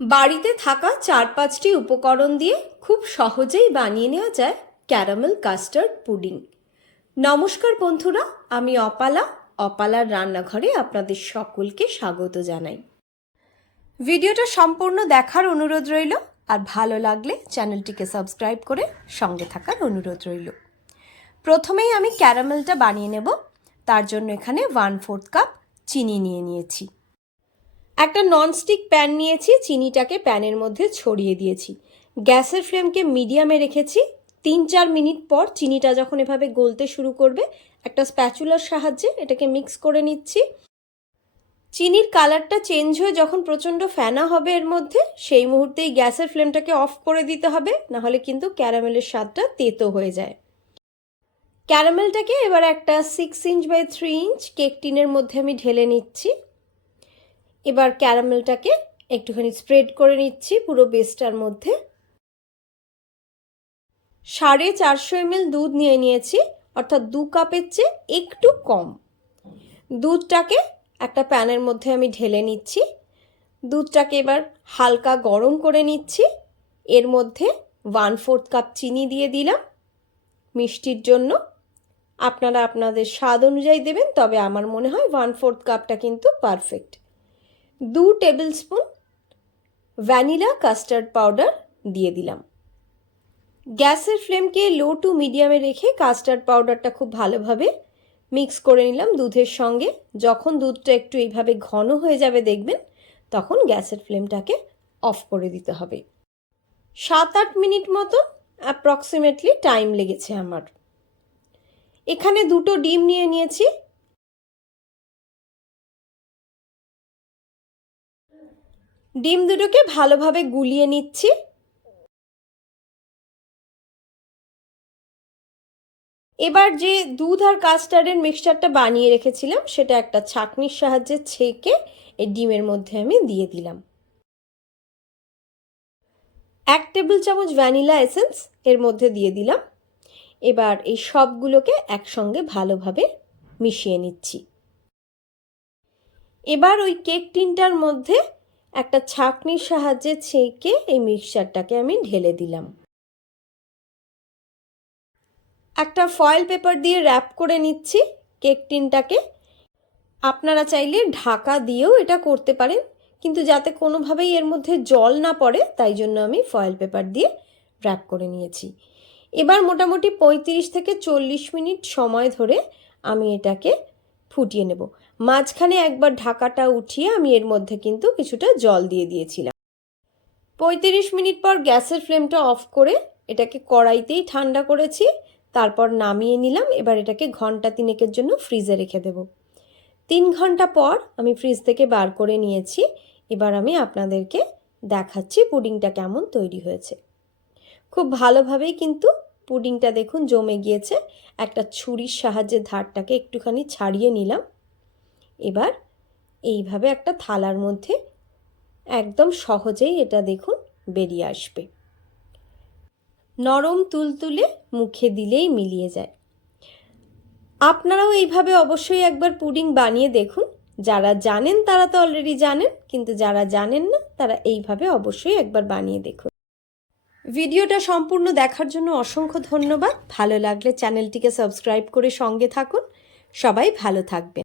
বাড়িতে থাকা 4-5টি উপকরণ দিয়ে খুব সহজেই বানিয়ে নেওয়া যায় ক্যারামেল কাস্টার্ড পুডিং। নমস্কার বন্ধুরা, আমি অপালার রান্নাঘরে আপনাদের সকলকে স্বাগত জানাই। ভিডিওটা সম্পূর্ণ দেখার অনুরোধ রইল, আর ভালো লাগলে চ্যানেলটিকে সাবস্ক্রাইব করে সঙ্গে থাকার অনুরোধ রইল। প্রথমেই আমি ক্যারামেলটা বানিয়ে নেব। তার জন্য এখানে 1/4 কাপ চিনি নিয়ে নিয়েছি। একটা ননস্টিক প্যান নিয়েছি, চিনিটাকে প্যানের মধ্যে ছড়িয়ে দিয়েছি। গ্যাসের ফ্লেমকে মিডিয়ামে রেখেছি। 3-4 মিনিট পর চিনিটা যখন এভাবে গলতে শুরু করবে, একটা স্প্যাচুলার সাহায্যে এটাকে মিক্স করে নিচ্ছি। চিনির কালারটা চেঞ্জ হয়ে যখন প্রচণ্ড ফেনা হবে এর মধ্যে, সেই মুহূর্তেই গ্যাসের ফ্লেমটাকে অফ করে দিতে হবে, নাহলে কিন্তু ক্যারামেলের স্বাদটা তেতো হয়ে যায়। ক্যারামেলটাকে এবার একটা 6 ইঞ্চ বাই 3 ইঞ্চ কেক টিনের মধ্যে আমি ঢেলে নিচ্ছি। এবার ক্যারামেলটাকে একটুখানি স্প্রেড করে নিচ্ছি পুরো বেসটার মধ্যে। 450 ml দুধ নিয়ে নিয়েছি, অর্থাৎ 2 কাপের চেয়ে একটু কম। দুধটাকে একটা প্যানের মধ্যে আমি ঢেলে নিচ্ছি। দুধটাকে এবার হালকা গরম করে নিচ্ছি। এর মধ্যে 1/4 কাপ চিনি দিয়ে দিলাম মিষ্টির জন্য। আপনারা আপনাদের স্বাদ অনুযায়ী দেবেন, তবে আমার মনে হয় 1/4 কাপটা কিন্তু perfect. 2 table spoon vanilla custard powder দিয়ে দিলাম। গ্যাসের ফ্লেমকে লো টু মিডিয়ামে রেখে কাস্টার্ড পাউডারটা খুব ভালোভাবে মিক্স করে নিলাম দুধের সঙ্গে। যখন দুধটা একটু এইভাবে ঘন হয়ে যাবে দেখবেন, তখন গ্যাসের ফ্লেমটাকে অফ করে দিতে হবে। 7-8 মিনিট মতো অ্যাপ্রক্সিমেটলি টাইম লেগেছে আমার। এখানে 2টো ডিম নিয়ে নিয়েছি। ডিম দুটোকে ভালোভাবে গুলিয়ে নিচ্ছি। এবার যে দুধ আর কাস্টার্ডের মিক্সচারটা বানিয়ে রেখেছিলাম, সেটা একটা ছাঁকনির সাহায্যে ছেঁকে এই ডিমের মধ্যে আমি দিয়ে দিলাম। 1 টেবিল চামচ ভ্যানিলা এসেন্স এর মধ্যে দিয়ে দিলাম। এবার এই সবগুলোকে একসঙ্গে ভালোভাবে মিশিয়ে নিচ্ছি। এবার ওই কেক টিনটার মধ্যে একটা ছাঁকনির সাহায্যে ছেঁকে এই মিক্সচারটাকে আমি ঢেলে দিলাম। একটা ফয়েল পেপার দিয়ে র্যাপ করে নিচ্ছি কেক টিনটাকে। আপনারা চাইলে ঢাকা দিয়েও এটা করতে পারেন, কিন্তু যাতে কোনোভাবেই এর মধ্যে জল না পড়ে, তাই জন্য আমি ফয়েল পেপার দিয়ে র্যাপ করে নিয়েছি। এবার মোটামুটি 35 থেকে 40 মিনিট সময় ধরে আমি এটাকে ফুটিয়ে নেব। মাঝখানে একবার ঢাকাটা উঠিয়ে আমি এর মধ্যে কিন্তু কিছুটা জল দিয়ে দিয়েছিলাম। 35 মিনিট পর গ্যাসের ফ্লেমটা অফ করে এটাকে কড়াইতেই ঠান্ডা করেছি, তারপর নামিয়ে নিলাম। এবার এটাকে ঘন্টা 3-এর জন্য ফ্রিজে রেখে দেব। 3 ঘন্টা পর আমি ফ্রিজ থেকে বার করে নিয়েছি। এবার আমি আপনাদেরকে দেখাচ্ছি পুডিংটা কেমন তৈরি হয়েছে। খুব ভালোভাবেই কিন্তু পুডিংটা দেখুন জমে গিয়েছে। একটা ছুরির সাহায্যে ধারটাকে একটুখানি ছাড়িয়ে নিলাম। এবার এইভাবে একটা থালার মধ্যে একদম সহজেই এটা দেখুন বেরিয়ে আসবে। নরম তুলতুলে, মুখে দিলেই মিলিয়ে যায়। আপনারাও এইভাবে অবশ্যই একবার পুডিং বানিয়ে দেখুন। যারা জানেন তারা তো অলরেডি জানেন, কিন্তু যারা জানেন না তারা এইভাবে অবশ্যই একবার বানিয়ে দেখুন। ভিডিওটা সম্পূর্ণ দেখার জন্য অসংখ্য ধন্যবাদ। ভালো লাগলে চ্যানেলটিকে সাবস্ক্রাইব করে সঙ্গে থাকুন। সবাই ভালো থাকবেন।